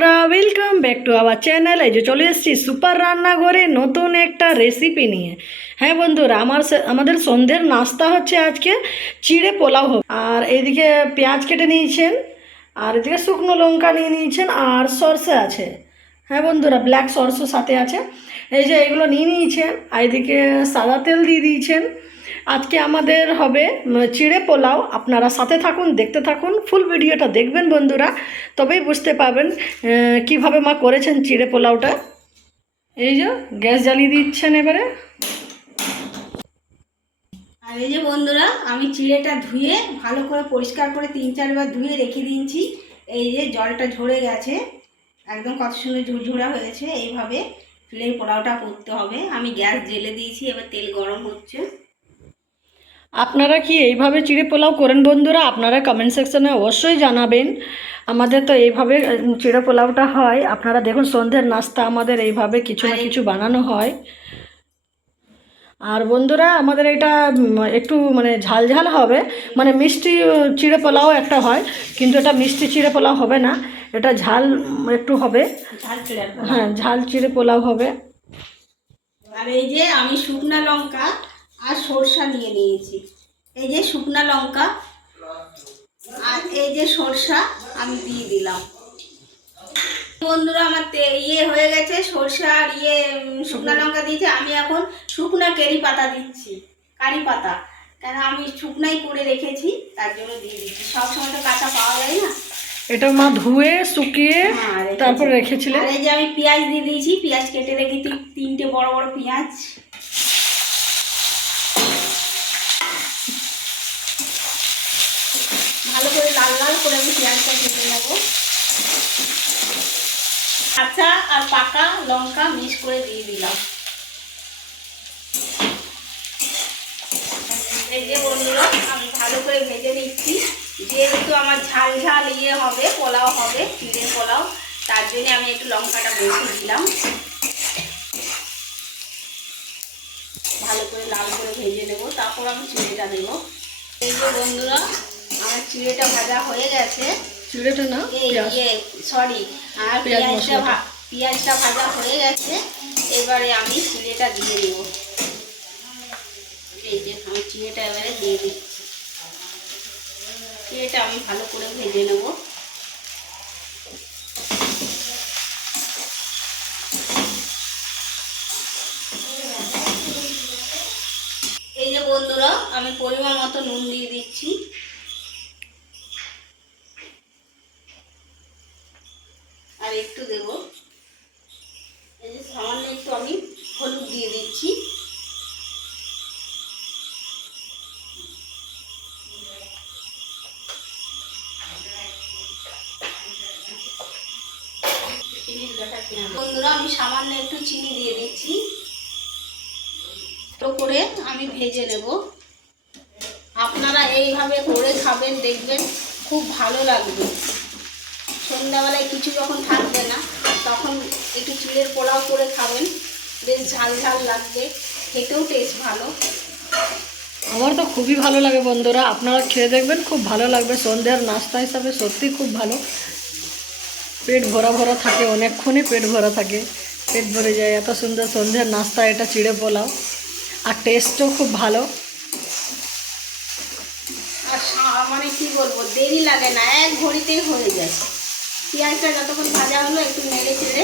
বন্ধুরা welcome back to our channel. এই যে চলে এসেছি সুপার রান্নাঘরে নতুন একটা রেসিপি নিয়ে। হ্যাঁ বন্ধুরা, আমাদের সন্ধ্যের নাস্তা হচ্ছে আজকে চিড়ে পোলাও হবে। আর এইদিকে পেঁয়াজ কেটে নিয়েছেন, আর এদিকে শুকনো লঙ্কা নিয়ে নিয়েছেন, আর সরষে আছে। হ্যাঁ বন্ধুরা, ব্ল্যাক সরষে সাথে আছে। এই যে এগুলো নিয়ে নিয়েছেন, আর এদিকে সাদা তেল দিয়ে দিয়েছেন। আজকে আমাদের হবে চিড়ে পোলাও। আপনারা সাথে থাকুন, দেখতে থাকুন, ফুল ভিডিওটা দেখবেন বন্ধুরা, তবেই বুঝতে পারবেন কিভাবে মা করেছেন চিড়ে পোলাওটা। এই যে গ্যাস জ্বালিয়ে দিচ্ছেন এবারে। আর এই যে বন্ধুরা, আমি চিড়েটা ধুয়ে ভালো করে পরিষ্কার করে 3-4 বার ধুয়ে রেখে দিয়েছি। এই যে জলটা ঝরে গেছে, একদম কত সুন্দর ঝুরঝুরা হয়েছে। এইভাবে চিড়ের পোলাওটা করতে হবে। আমি গ্যাস জ্বেলে দিয়েছি, এবার তেল গরম হচ্ছে। আপনারা কি এইভাবে চিড়ে পোলাও করেন বন্ধুরা? আপনারা কমেন্ট সেকশনে অবশ্যই জানাবেন। আমাদের তো এইভাবে চিড়ে পোলাওটা হয়। আপনারা দেখুন, সন্ধ্যের নাস্তা আমাদের এইভাবে কিছু না কিছু বানানো হয়। আর বন্ধুরা, আমাদের এটা একটু মানে ঝাল ঝাল হবে, মানে মিষ্টি চিড়ে পোলাও একটা হয়, কিন্তু এটা মিষ্টি চিড়ে পোলাও হবে না, এটা ঝাল একটু হবে। ঝাল চিড়ে, হ্যাঁ, ঝাল চিড়ে পোলাও হবে। আর এই যে আমি শুকনা লঙ্কা আর সরষা নিয়ে নিয়েছি। এই যে শুকনা লঙ্কা আর এই যে সরষা আমি দিয়ে দিলাম। বন্ধুরা, আমার হয়ে গেছে, সরষা আর শুকনা লঙ্কা দিয়েছি। আমি এখন শুকনা কারি পাতা দিচ্ছি, কারি পাতা, কেন আমি শুকনাই করে রেখেছি, তার জন্য দিয়ে দিচ্ছি। সবসময় তো কাঁচা পাওয়া যায় না। এটা মা ধুয়ে শুকিয়ে তারপর রেখেছিলেন। আর এই যে আমি পেঁয়াজ দিয়ে দিয়েছি, পেঁয়াজ কেটে রেখেছি, 3টে বড় বড় পেঁয়াজ। ভালো করে লাল লাল করে আমি পেঁয়াজটা কেটে নেবো। কাঁচা আর পাকা লঙ্কা মিক্স করে দিয়ে দিলাম। এই যে বন্ধুরা, আমি ভালো করে ভেজে নিচ্ছি। যেহেতু আমার ঝাল ঝাল হবে, পোলাও হবে, চিড়ে পোলাও, তার জন্য আমি একটু লঙ্কাটা বেশি দিলাম। ভালো করে লাল করে ভেজে নেব, তারপর আমি চিড়েটা দেবো। এই যে বন্ধুরা, আমার চিড়েটা ভাজা হয়ে গেছে। চিড়েটা না, সরি, আর পেঁয়াজটা ভাজা হয়ে গেছে। এবারে আমি চিড়েটা দিয়ে দেব। এই যে আমি চিড়েটা এবারে দিয়ে দিচ্ছি। চিড়েটা আমি ভালো করে ভেজে নেব। এই যে বন্ধুরা, আমি পরিমাণ মতো নুন দিয়ে দিচ্ছি। আর একটু দেব, এই যে সামান্য একটু আমি হলুদ দিয়ে দিচ্ছি। বন্ধুরা, আমি সামান্য একটু চিনি দিয়ে দিচ্ছি। তো করে আমি ভেজে নেব। আপনারা এইভাবে করে খাবেন, দেখবেন খুব ভালো লাগবে। সন্ধ্যাবেলায় কিছু যখন থাকবে না, তখন একটু চিড়ের পোলাও করে খাবেন, বেশ ঝাল ঝাল লাগবে, খেতেও টেস্ট ভালো। আমার তো খুবই ভালো লাগে বন্ধুরা, আপনারা খেয়ে দেখবেন, খুব ভালো লাগবে। সন্ধ্যার নাস্তা হিসাবে সত্যি খুব ভালো। পেট ভরা ভরা থাকে, অনেকক্ষণই পেট ভরা থাকে, পেট ভরে যায়। এত সুন্দর সন্ধ্যার নাস্তা এটা চিড়ে পোলাও, আর টেস্টও খুব ভালো। আর মানে কি বলবো, দেরি লাগে না, এক ঘড়িতেই হয়ে যায়। পেঁয়াজটা যতক্ষণ ভাজা হলো, একটু নেড়ে চেড়ে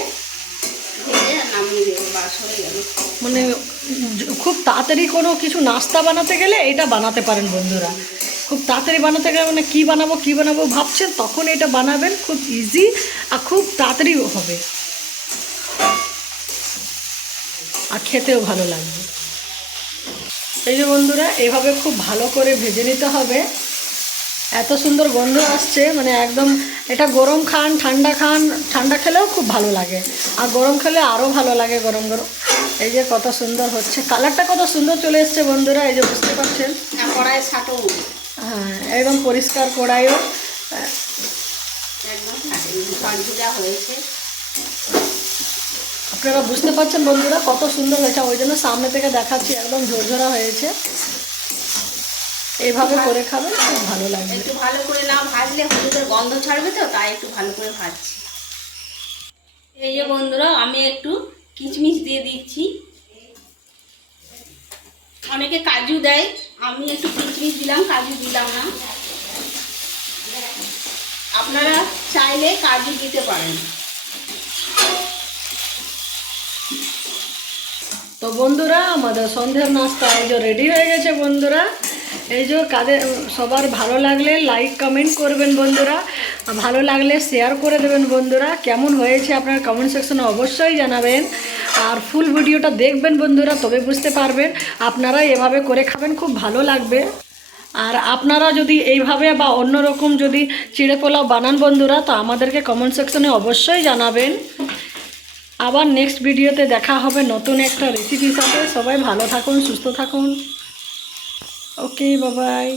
ভেজে নামিয়ে দেবো, বাস হয়ে গেল। মানে খুব তাড়াতাড়ি কোনো কিছু নাস্তা বানাতে গেলে এটা বানাতে পারেন বন্ধুরা। খুব তাড়াতাড়ি বানাতে গেলে মানে কী বানাবো ভাবছেন, তখন এটা বানাবেন, খুব ইজি আর খুব তাড়াতাড়ি হবে, আর খেতেও ভালো লাগবে। এই যে বন্ধুরা, এভাবে খুব ভালো করে ভেজে নিতে হবে। এত সুন্দর গন্ধ আসছে, মানে একদম। এটা গরম খান, ঠান্ডা খান, ঠান্ডা খেলেও খুব ভালো লাগে, আর গরম খেলে আরও ভালো লাগে গরম গরম। এই যে কত সুন্দর হচ্ছে, কালারটা কত সুন্দর চলে এসছে বন্ধুরা, এই যে বুঝতে পারছেন। কড়াই ছাটো, হ্যাঁ, একদম পরিষ্কার কড়াইও, একদম ঝালঝুলা হয়েছে। আপনারা বুঝতে পারছেন বন্ধুরা কত সুন্দর হয়েছে, ওই জন্য সামনে থেকে দেখাচ্ছি, একদম ঝরঝরা হয়েছে। এইভাবে করে খাবেন, খুব ভালো লাগবে। একটু ভালো করে না ভাজলে হলুদের গন্ধ ছাড়বে, তো তাই একটু ভালো করে ভাজছি। এই যে বন্ধুরা, আমি একটু কিশমিশ দিয়ে দিচ্ছি। অনেকে কাজু দেয়, আমি একটু কিশমিশ দিলাম, কাজু দিলাম না। আপনারা চাইলে কাজু দিতে পারেন। তো বন্ধুরা, আমাদের সন্ধ্যের নাস্তা এই যে রেডি হয়ে গেছে বন্ধুরা। এই যে কাদের সবার ভালো লাগলে লাইক কমেন্ট করবেন বন্ধুরা, আর ভালো লাগলে শেয়ার করে দেবেন বন্ধুরা। কেমন হয়েছে আপনার কমেন্ট সেকশনে অবশ্যই জানাবেন, আর ফুল ভিডিওটা দেখবেন বন্ধুরা, তবে বুঝতে পারবেন। আপনারা এভাবে করে খাবেন, খুব ভালো লাগবে। আর আপনারা যদি এইভাবে বা অন্যরকম যদি চিড়ে পোলাও বানান বন্ধুরা, তো আমাদেরকে কমেন্ট সেকশনে অবশ্যই জানাবেন। আবার নেক্সট ভিডিওতে দেখা হবে নতুন একটা রেসিপির সাথে। সবাই ভালো থাকুন, সুস্থ থাকুন। ওকে, বাই বাই।